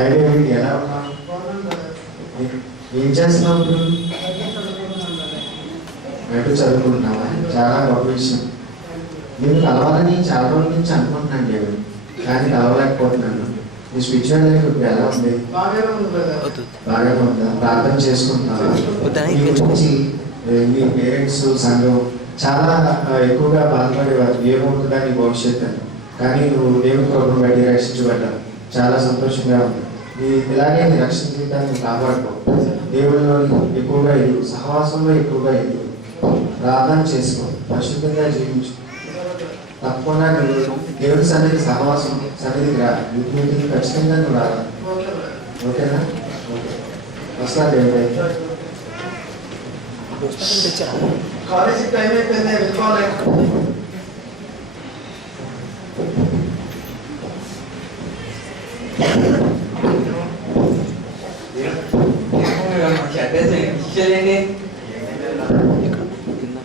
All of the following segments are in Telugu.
హాయ్ డేవిడ్ ఎలా ఏ- చేస్తున్నావు బయట చదువుకుంటున్నావా? చాలా గొప్ప విషయం. నేను కలవాలని చాలా రోజుల నుంచి అనుకుంటున్నాను డేవిడ్ కానీ కలవలేకపోతున్నాను. నీ స్పిరిచువల్ లైఫ్ ఇప్పుడు ఎలా ఉంది? ఉంది బాగా ఉందా? ప్రార్థన చేసుకుంటున్నావా? గురించి మీ పేరెంట్స్ సంఘం చాలా ఎక్కువగా బాధపడేవారు. ఏమవుతుందా నీ భవిష్యత్తు అని. కానీ నువ్వు దేవుని కృపను బయట రక్షించబడ్డావు. చాలా సంతోషంగా ఉంది. నీ ఇలాగే నీ రక్షణ జీవితాన్ని కాపాడుకో. దేవుడిలో ఎక్కువగా ఎదుగు సహవాసంలో ఎక్కువగా ఎదుగు ప్రార్థన చేసుకో పరిశుద్ధంగా జీవించు. తప్పకుండా నువ్వు దేవుడి సన్నిధి సహవాసం సన్నిధికి రా. యూత్ మీటింగ్ ఖచ్చితంగా నువ్వు రావాలి ఓకేనా? ఓకే. వస్తా దేవుడు పుస్తకం కాలేజీ టైం అయిపోయింది వెళ్ళిపోవాలి.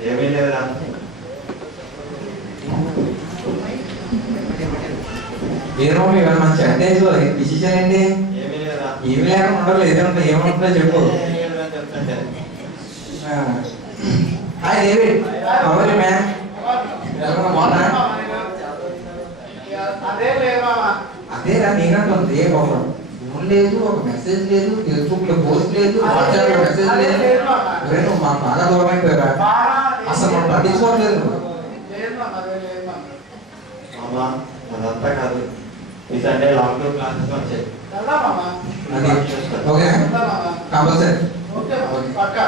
ఏమీ లేదురా మీరు ఇవాళ మంచి అడ్వైజ్ డిసిషన్ ఏంటి? ఏమీ లేకుండా ఉండదు ఏదంటే ఏమంటుందో చెప్పు. హాయ్ డేవిడ్ అవరి మ్యామ్ బాగున్నా అదే లేవా? అదేరా నేనంటుంది ఒక ఫోన్ లేదు ఒక మెసేజ్ లేదు ఫేస్బుక్లో పోస్ట్ లేదు వాట్సాప్లో మెసేజ్ లేదు ఒరే, నువ్వు మాకు బాగా దూరం అయిపోయారా అసలు మనం పట్టించుకోవట్లేదు నువ్వు. లేదు మామ అదే లేదు మామ మామా అదంతా కాదు ఈ సండే లాక్డౌన్ క్లాసెస్ వచ్చాయి వెళ్దాం మామ అది ఓకే వెళ్దాం మామ కంపల్సరీ ఓకే మామ పక్కా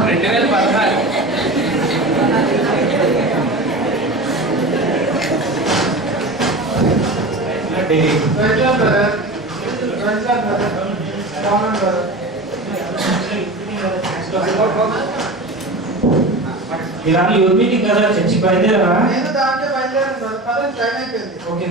రెండు వేల పదహారు వెళ్దాం బ్రదర్ వెళ్దాం బ్రదర్ బాగున్నాను బ్రదర్ ఇవాళ యూత్ మీటింగ్ కదా చర్చి బయలుదేరా నేను దాంట్లో బయలుదేరాను బ్రదర్ పదండి టైం అయిపోయింది ఓకే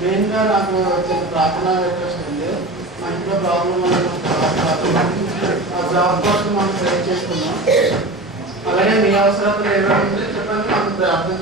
మెయిన్గా నాకు చిన్న ప్రార్థన రిక్వెస్ట్ ఉంది. మా ఇంట్లో ప్రాబ్లం ఆ జాబ్ కోసం మనం ట్రై చేస్తున్నాం అలాగే మీ అవసరాలు ఏమైనా ఉంటే చెప్పండి మనం ప్రార్థన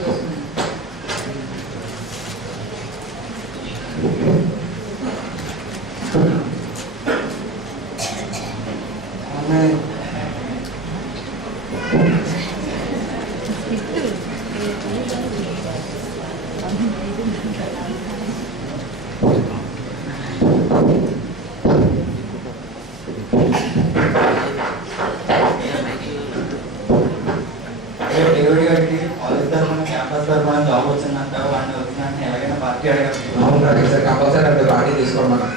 డేవిడ్ గారికి కాలేజ్ తరఫున క్యాంపస్ తరఫున జాబ్ వచ్చిందంట వాడిని వచ్చిందంటే ఎలాగైనా పార్టీ అడగాలి అవును రా ఈసారి కంపల్సరీ అంటే పార్టీ తీసుకోమన్నా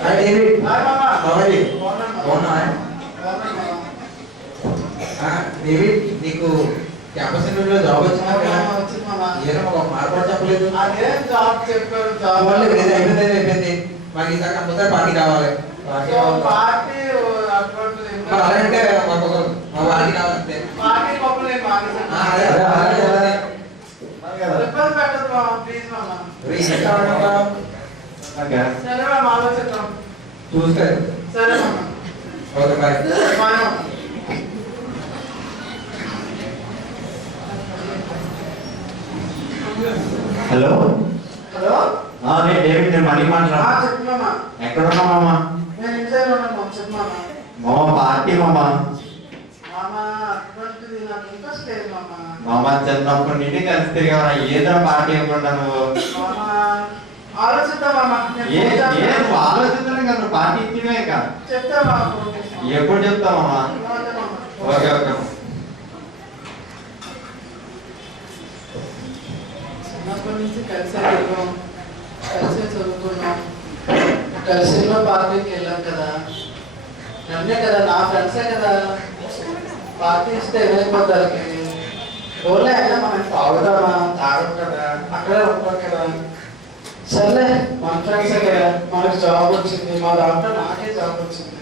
హాయ్ డేవిడ్ హాయ్ మామ. How are you? బాగున్నాను మామ. బాగున్నా బాగున్నాను మామ. డేవిడ్ నీకు క్యాంపస్ ఇంటర్వ్యూలో జాబ్ వచ్చిందా మామ, వచ్చింది మామ. ఏదో ఒక మాట కూడా చెప్పలేదు అదేం జాబ్ చెప్పారు జాబ్ మాకు ఈసారి కంపల్సరీ పార్టీ కావాలి పార్టీ సో కావాలి. పార్టీ అటువంటిది ఏం మరి లేదు. అలాంటే మాకు ఒక మా పార్టీ కావాలంటే పార్టీ గొప్ప నేను మానేశాను. ఆ, అదే అదే అలాగే అదే. ఇబ్బంది పెట్టదు మామ ప్లీజ్ మామ రీసెంట్ కావాలంటా? సరే మామ ఆలోచిద్దాం చూస్తే సరే మామ ఓకే బాయ్ బాయ్ మామ హలో హలో ఆ, నేను డేవిడ్ నేను మనీ ఆ, మాట్లాడు చెప్పు మామ. ఎక్కడ ఉన్నా మామా? నేను ఇంట్లో ఉన్నాను మామ చెప్పు మామ. మామ పార్టీ మామా. మామ చిన్నప్పటి నుండి కలిసి తిరిగావరా ఏదో పార్టీ ఇవ్వకుండా నువ్వు. ఏ ఏ. నువ్వు కదా నువ్వు పార్టీ చేసి మామ. ఎప్పుడు చెప్తావమ్మా ఓకే. Okay okay. చిన్నప్పటి నుంచి కలిసే తిరిగాం. కలిసే చదువుకున్నాం కలిసిలో పార్టీకి వెళ్ళాం కదా నన్నే కదా నా ఫ్రెండ్సే కదా పార్టీ ఇస్తే వెళ్ళిపోతారు ఓన్లీ అయినా మనం తాగుదామా తాగం కదా అక్కడే ఉంటాం కదా సర్లే మన ఫ్రెండ్సే కదా మనకు జాబ్ వచ్చింది మా దాంట్లో నాకే జాబ్ వచ్చింది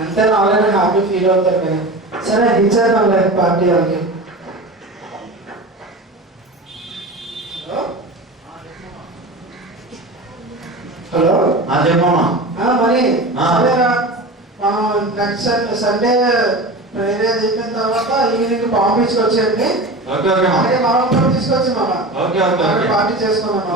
అంతే నాలుగైనా హ్యాపీ ఫీల్ అవుతారు కదా సరే ఇచ్చేద్దాం లేదు పార్టీ వాళ్ళకి. హలో. చెప్పమ్మా. మరి మనం నెక్స్ట్ సండే ప్రేయర్ అయిపోయిన తర్వాత ఈవినింగ్ పాము బీచ్కి వచ్చేయండి. ఓకే ఓకే మనం తీసుకొచ్చి ఓకే పార్టీ చేసుకున్నాం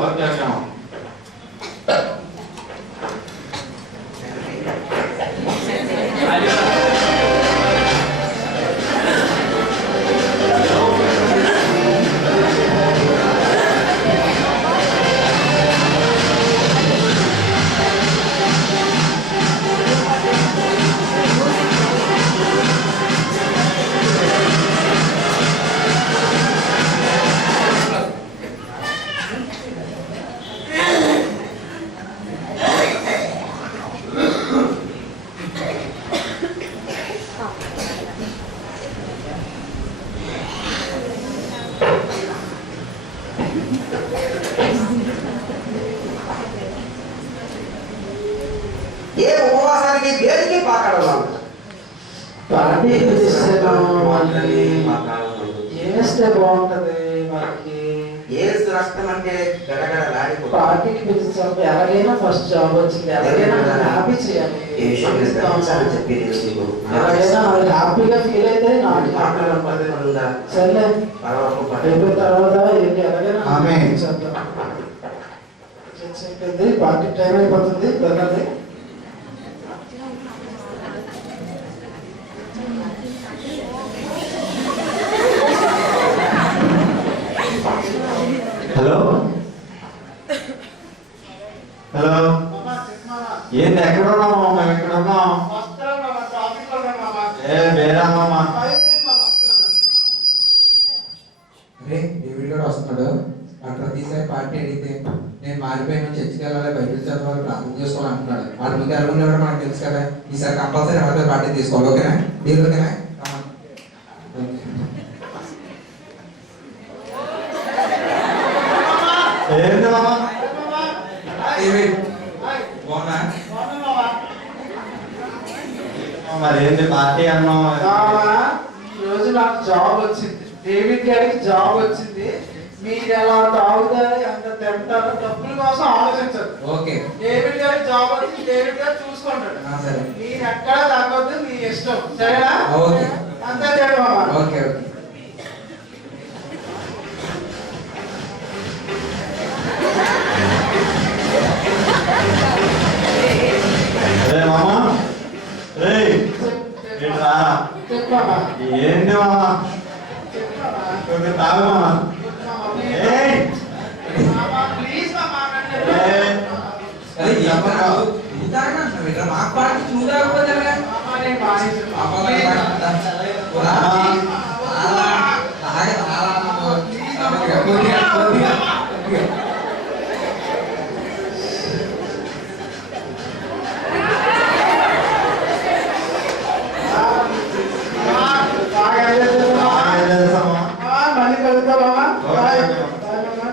ఏస్తే బాగుంటది మనకి ఏ రక్తం అంటే పార్టీకి పిలిచాం ఎలాగైనా ఫస్ట్ జాబ్ వచ్చింది ఎలాగైనా హ్యాపీ చేయాలి ఎలాగైనా హ్యాపీగా ఫీల్ అయితే నాకు పరవకు అయిపోయిన తర్వాత ఏంటి ఎలాగైనా అయిపోయింది పార్టీ టైం అయిపోతుంది వెళ్ళాలి హలో? హలో? ఏంది ఎక్కడ ఉన్నాము మేము ఎక్కడ ఉన్నాం ఏ వేరమ్మా అరే డేవిడ్ గారు వస్తున్నాడు వాడు ప్రతిసారి పార్టీ అడిగితే నేను మారిపోయాను చర్చికి వెళ్ళాలి బయట చదవాలి ప్రార్థన చేసుకోవాలి అంటున్నాడు వాడి ముందు ఎలా ఉండేవాడు మనకు తెలుసు కదా ఈసారి కంపల్సరీ ఎవరితో పార్టీ తీసుకోవాలి ఓకేనా డీల్ ఓకేనా Come on. ఏంది మామ డేవిడ్ బాగున్నా మరి ఏంది పార్టీ అన్నాం రోజు నాకు జాబ్ వచ్చింది. డేవిడ్ గారికి జాబ్ వచ్చింది. మీరు ఎలా తాగుతారు ఎంత తింటారు డబ్బుల కోసం ఆలోచించరు. ఓకే. డేవిడ్ గారికి జాబ్ వచ్చింది డేవిడ్ గారు చూసుకుంటాడు. మీరు ఎక్కడ తగ్గొద్దు మీ ఇష్టం. సరేనా? ఓకే. అంతే అమ్మా. Okay okay. మామ తాగు మామ ఏయ్ ప్లీజ్ మామా ఏయ్. అరే చెప్పరా నువ్వు తాగనా అంటున్నావు ఏంట్రా? మాకు పార్టీ నువ్వు తాగకపోతే ఎలాగా? నేను మానేసి పాపం మరి తాగ, రా. తాగా, తాగా, తాగా అన్నావు. కొద్దిగా, కొద్దిగా, కొద్దిగా, కొద్దిగా. ఏం చేస్తామా? మళ్ళీ కలుద్దామా ఓకే, బాయ్ ఓకే. బాయ్ మామా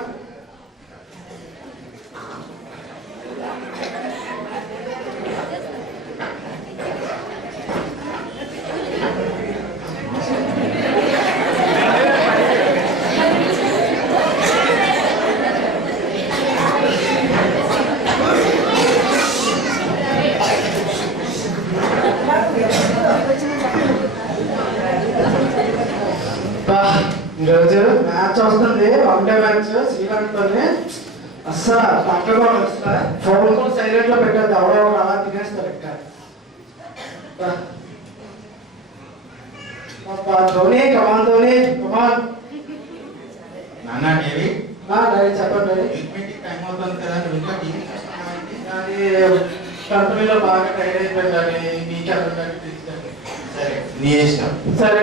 బా, ఈరోజు మ్యాచ్ వస్తుంది వన్ డే మ్యాచ్ శ్రీలంకతోని. అస్సలు పక్కగా వస్తా ఫోన్ కూడా సైలెంట్లో పెట్టద్దు ఎవరో అలా తినేస్తారు ఇంకా బా. అబ్బా, Dhoni come on Dhoni come on చెప్పండి టైం అవుతుంది కదా నువ్వు ఇంకా టీవీ కంపెనీలో బాగా టైర్ నీకు అర్థం సరే నీ ఇష్టం. సరే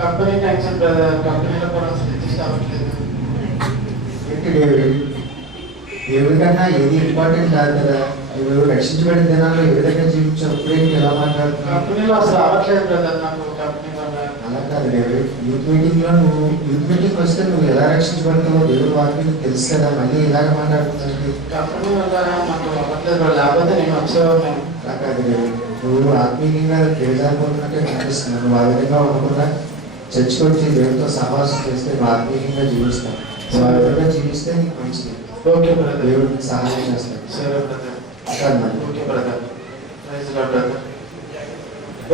కంపెనీ బ్రదర్ కంపెనీలో కూడా రిజిస్టర్ అవ్వట్లేదు ఏంటి డేవిడ్ దేవుడి కన్నా ఏది ఇంపార్టెంట్ కాదు కదా నువ్వు రక్షించబడిన దినాల్లో ఏ విధంగా జీవించావు ఇప్పుడేంటి ఎలా మాట్లాడుతున్నావు కంపెనీలో అసలు నాకు కంపెనీ అలా కాదు యూత్ మీటింగ్లో నువ్వు యూత్ మీటింగ్ వస్తే నువ్వు ఎలా రక్షించబడతావో దేవుడు వాక్యం తెలుసు కదా మళ్ళీ ఇలాగ వల్ల మాకు అవ్వట్లేదు లేకపోతే నేను వచ్చేవాడిని. అలా కాదు నువ్వు ఆత్మీయంగా తేజారిపోతున్నట్టే కనిపిస్తున్నావు నువ్వు ఆ విధంగా ఉండకుండా చర్చ్ వచ్చి దేవుడితో సహవాసం చేస్తే నువ్వు ఆత్మీయంగా జీవిస్తావు. నువ్వు ఆ విధంగా జీవిస్తే నీకు మంచిది. Okay brother. దేవుడు నీకు సహాయం చేస్తాడు. సరే okay brother praise lord brother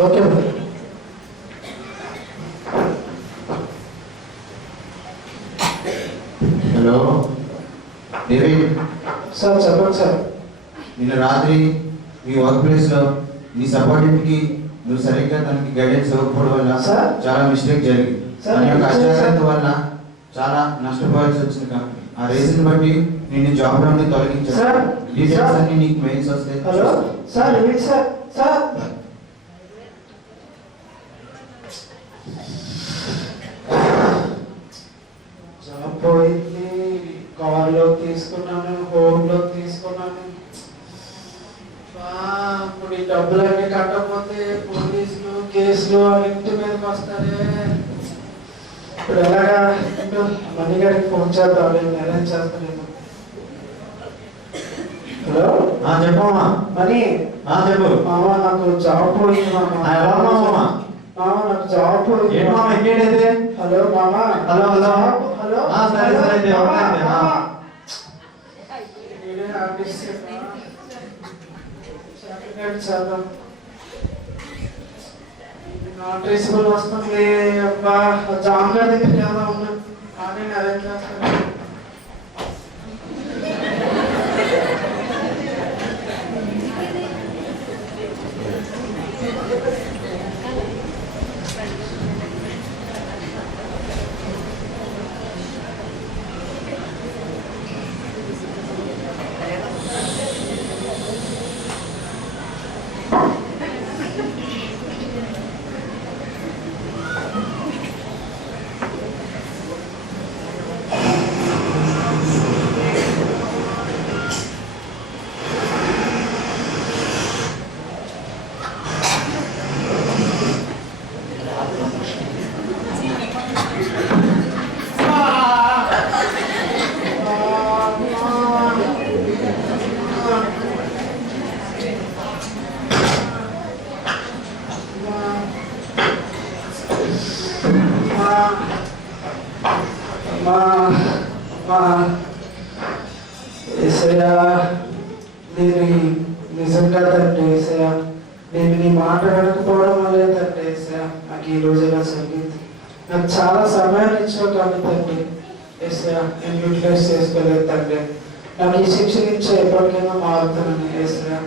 okay brother hello David sir చెప్పండి సార్ నిన్న రాత్రి మీ వర్క్ ప్లేస్లో సబార్డినేట్కి నువ్వు సరిగ్గా తనకి గైడెన్స్ ఇవ్వకపోవడం వల్ల? చాలా మిస్టేక్ జరిగింది తన యొక్క? అత్యాసక్తి వల్ల చాలా నష్టపోవాల్సి వచ్చింది కంపెనీ ఆ రీజన్ బట్టి నేను జాబ్ నుండి? తొలగించాను డీటెయిల్స్? అన్ని నీకు మెయిల్స్ వస్తాయి hello sir sir sir Mani గారికి ఫోన్ చేద్దాం నేను అరేంజ్ చేస్తాను హలో? ఆ, చెప్పమ్మా మణి ఆ, చెప్పు. మామ నాకు జాబ్ పోయింది మామ. మామ? నాకు జాబ్ పోయింది మామ. హలో మామ. Hello, hello. హలో. సరే, సరే, చేద్దాం. నాట్ వస్తుంది అబ్బా. జామ్ గారి ఉన్నా కానీ అరేంజ్ చేస్తాను మా మా ఏసయ్యా నేను నిజంగా తండ్రి నేను నీ మాట వినకపోవడం వల్లే తండ్రి ఏసయ్యా నాకు ఈ రోజు ఇలా జరిగింది నాకు చాలా సమయాన్ని ఇచ్చావు కానీ తండ్రి. ఏసయ్యా నేను యూటిలైజ్ చేసుకోలేదు తండ్రి. నన్ను ఈ శిక్ష నుంచి ఎప్పటికైనా మారుతానని ఏసయ్యా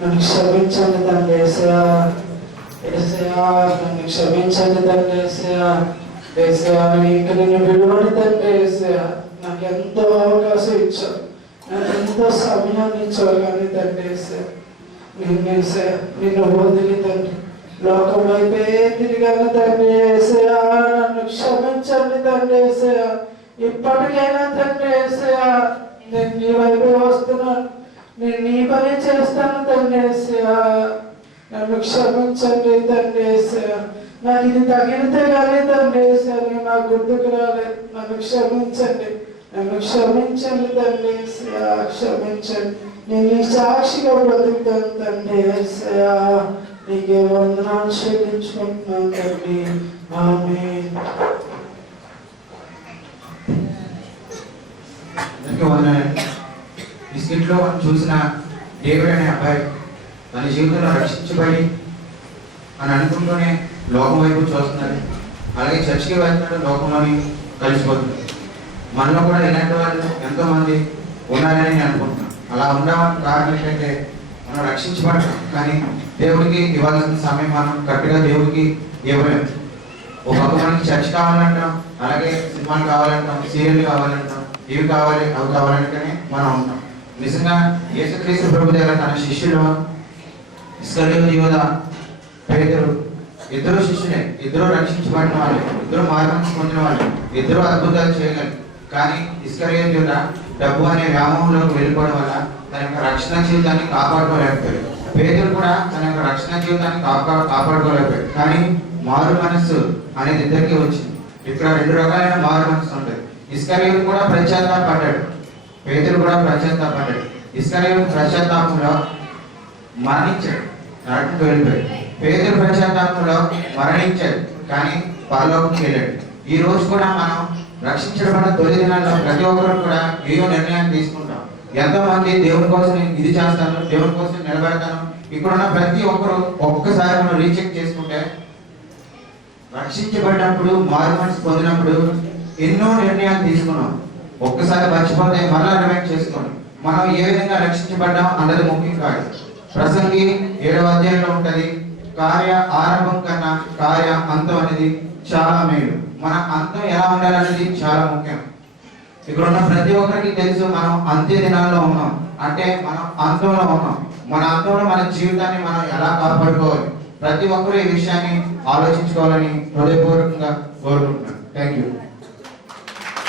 నన్ను క్షమించండి తండ్రి ఏసయ్యా ఏసయ్యా నన్ను క్షమించండి తండ్రి ఏసయ్యా ఏసయ్యా ఇంక నిన్ను విలువని తండ్రి ఏసయ్యా నాకు ఎంతో అవకాశం ఇచ్చావు. నాకు ఎంతో సమయాన్ని ఇచ్చావు కానీ తండ్రి ఏసయ్యా నిన్ను ఏసయ్యా నిన్ను వదిలి తండ్రి. లోకం వైపే తిరిగాను తండ్రి నన్ను క్షమించండి తండ్రి వేసయా ఇప్పటికైనా తండ్రి వేసయా నేను నీ వైపే వస్తున్నాను. నేను నీ పని చేస్తాను తండ్రి వేసయా నన్ను క్షమించండి తండ్రి వేసయా నాకు ఇది తగిలితే కానీ తండ్రి ఏసయ్యా నా గుర్తుకు రాలేదు. నన్ను క్షమించండి. నన్ను క్షమించండి తండ్రి వేసయా క్షమించండి. నేను సాక్షిగా బ్రతుకుతాను తండ్రి ఏసయ్యా నీకే వందనాలు చెల్లించుకుంటున్నాను తండ్రి. ఆమేన్. బిస్కెట్లో మనం చూసిన డేవిడ్ అనే అబ్బాయి తన జీవితంలో రక్షించబడి అని అనుకుంటూనే లోకం వైపు చూస్తున్నాడు. అలాగే చర్చికి వెళ్తున్నాడు లోకంలోని కలిసిపోతుంది మనలో కూడా ఇలాంటి వాళ్ళు ఎంతోమంది ఉన్నారని నేను అనుకుంటున్నాను. అలా ఉన్నా కారణం మనం రక్షించబడతాం కానీ దేవుడికి ఇవ్వాల్సిన సమయం మనం కరెక్ట్గా దేవుడికి ఇవ్వలేదు ఒక పక్క మనకి చర్చ్ కావాలంటాం అలాగే సినిమాలు కావాలంటాం సీరియల్ కావాలంటాం ఇవి కావాలి అవి కావాలంటేనే మనం ఉంటాం. నిజంగా యేసుక్రీస్తు ప్రభు దగ్గర తన శిష్యులు ఇస్కరియోతు యోధ పేదరు ఇద్దరు శిష్యులే ఇద్దరు రక్షించబడిన వాళ్ళు ఇద్దరు మార్గం పొందిన వాళ్ళు ఇద్దరు అద్భుతాలు చేయగలరు కానీ ఇస్కరియోతు యోధ డబ్బు అనే వ్యామోహంలోకి వెళ్ళిపోవడం వల్ల తన యొక్క రక్షణ జీవితాన్ని కాపాడుకోలేకపోయాడు. పేదలు కూడా తన యొక్క రక్షణ జీవితాన్ని కాపా కాపాడుకోలేకపోయాడు. కానీ మారు మనస్సు అనేది ఇద్దరికి వచ్చింది. ఇక్కడ రెండు రకాలైన మారు మనస్సు ఉంటుంది ఇస్కరియు కూడా పడ్డాడు పేదలు కూడా పడ్డాడు ఇస్కరియు పశ్చాత్తాపంలో మరణించాడు. నడుపుకు వెళ్ళిపోయాడు పేదలు పశ్చాత్తాపంలో మరణించాడు. కానీ పరలోకి వెళ్ళాడు. ఈ రోజు కూడా మనం రక్షించబడిన తొలి దినాల్లో ప్రతి ఒక్కరు కూడా ఏయో నిర్ణయాన్ని తీసుకుంటాం. ఎంతమంది దేవుని కోసం నేను ఇది చేస్తాను దేవుని కోసం నిలబెడతాను ఇక్కడున్న ప్రతి ఒక్కరు ఒక్కసారి మనం రీచెక్ చేసుకుంటే రక్షించబడినప్పుడు మారు మనసు పొందినప్పుడు ఎన్నో నిర్ణయాలు తీసుకున్నాం. ఒక్కసారి మర్చిపోతే మరలా రిమైండ్ చేసుకోండి. మనం ఏ విధంగా రక్షించబడ్డాం అన్నది ముఖ్యం కాదు. ప్రసంగి ఏడవ అధ్యాయంలో ఉంటది కార్య ఆరంభం కన్నా కార్య అంతం అనేది చాలా మేలు. మన అంతం ఎలా ఉండాలనేది చాలా ముఖ్యం. ఇక్కడ ఉన్న ప్రతి ఒక్కరికి తెలుసు మనం అంత్య దినాల్లో ఉన్నాం. అంటే మనం అంతంలో ఉన్నాం. మన అంతంలో మన జీవితాన్ని మనం ఎలా కాపాడుకోవాలి? ప్రతి ఒక్కరూ ఈ విషయాన్ని ఆలోచించుకోవాలని హృదయపూర్వకంగా కోరుకుంటున్నాను థ్యాంక్ యూ